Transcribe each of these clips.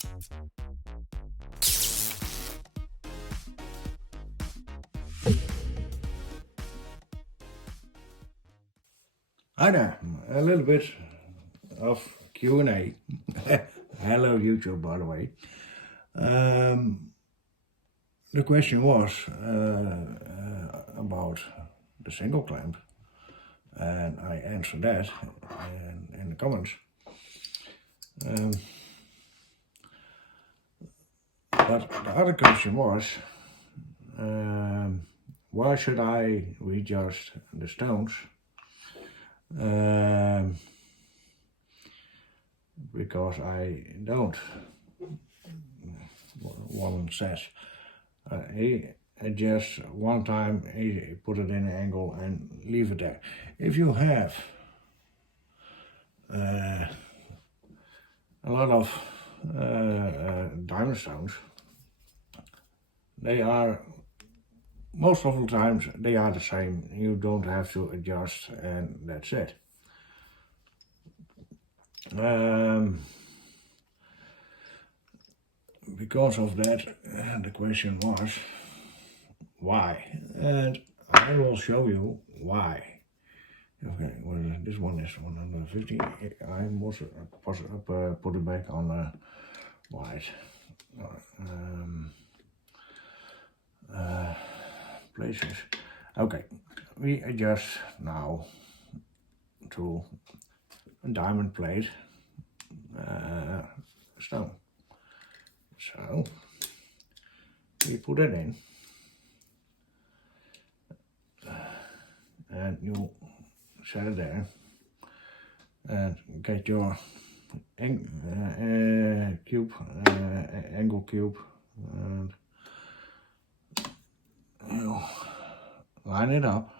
Hi there, a little bit of Q&A. Hello YouTube, by the way. The question was about the single clamp, and I answered that in the comments. But the other question was, why should I readjust the stones? Because I don't. One says he adjusts one time, he put it in an angle and leave it there. If you have a lot of diamond stones, they are most of the times they are the same. You don't have to adjust, and that's it. Because of that, the question was why, and I will show you why. Okay, well, this one is 150. I must put it back on white. Places. Okay, we adjust now to a diamond plate stone. So we put it in, and you set it there, and get your cube, angle cube, and you line it up,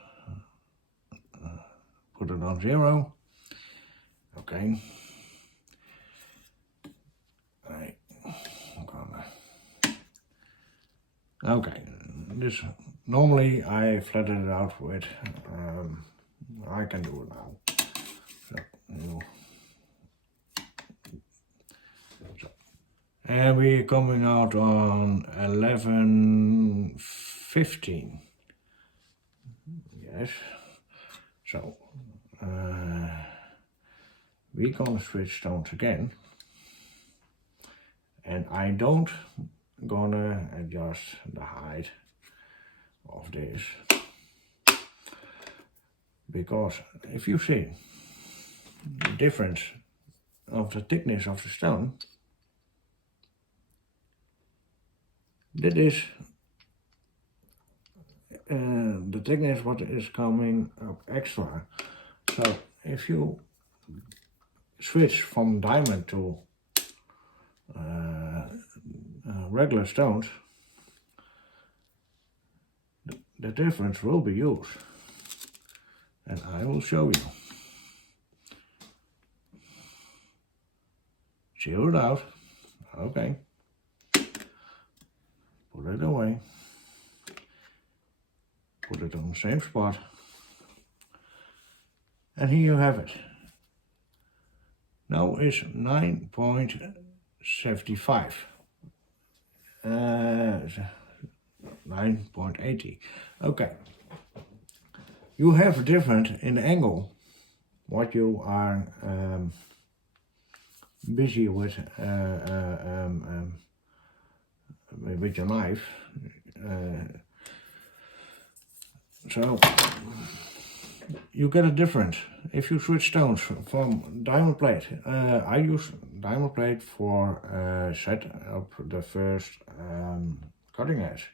put it on 0. Okay. Okay, this normally I flatten it out with, I can do it now. And we're coming out on 11:15. Yes. So we're gonna switch stones again, and I don't gonna adjust the height of this, because if you see the difference of the thickness of the stone, that is the thickness what is coming up extra. So if you switch from diamond to regular stones, the difference will be used, and I will show you. Zero it out. Okay. Put it away. Put it on the same spot. And here you have it. Now it's 9.75. 9.80. Okay. You have a different in the angle what you are busy with your knife. So you get a difference if you switch stones from diamond plate. I use diamond plate for set up the first cutting edge.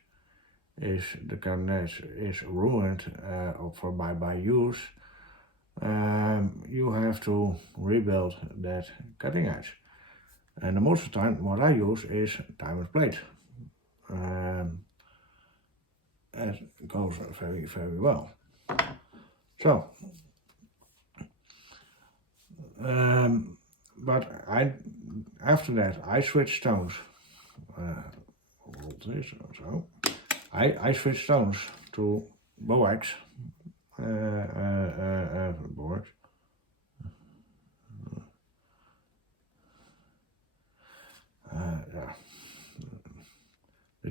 The cutting edge is ruined by use. You have to rebuild that cutting edge, and most of the time what I use is diamond plate. It goes very, very well. So, but after that I switch stones. I switch stones to borax. Borax.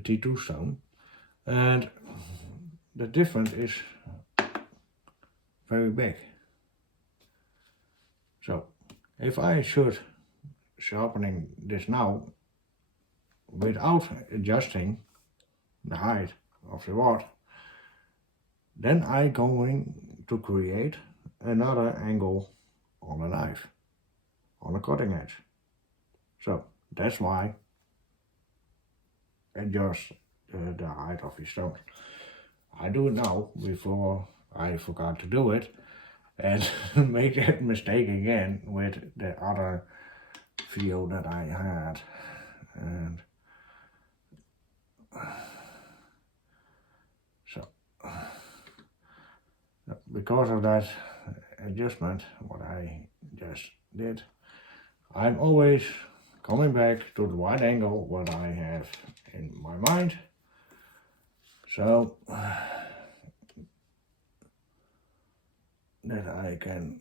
T2 stone, and the difference is very big. So if I should sharpening this now without adjusting the height of the rod, then I'm going to create another angle on the knife, on the cutting edge. So that's why adjust the height of your stones. I do it now before I forgot to do it and make that mistake again with the other video that I had. And so because of that adjustment, what I just did, I'm always coming back to the right angle what I have in my mind. So that I can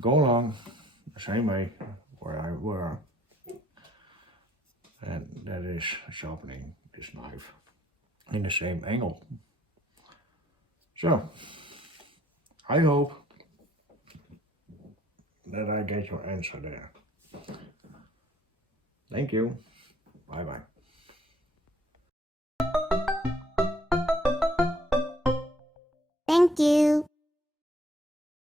go along the same way where I were, and that is sharpening this knife in the same angle. So I hope that I get your answer there. Thank you. Bye bye. Thank you.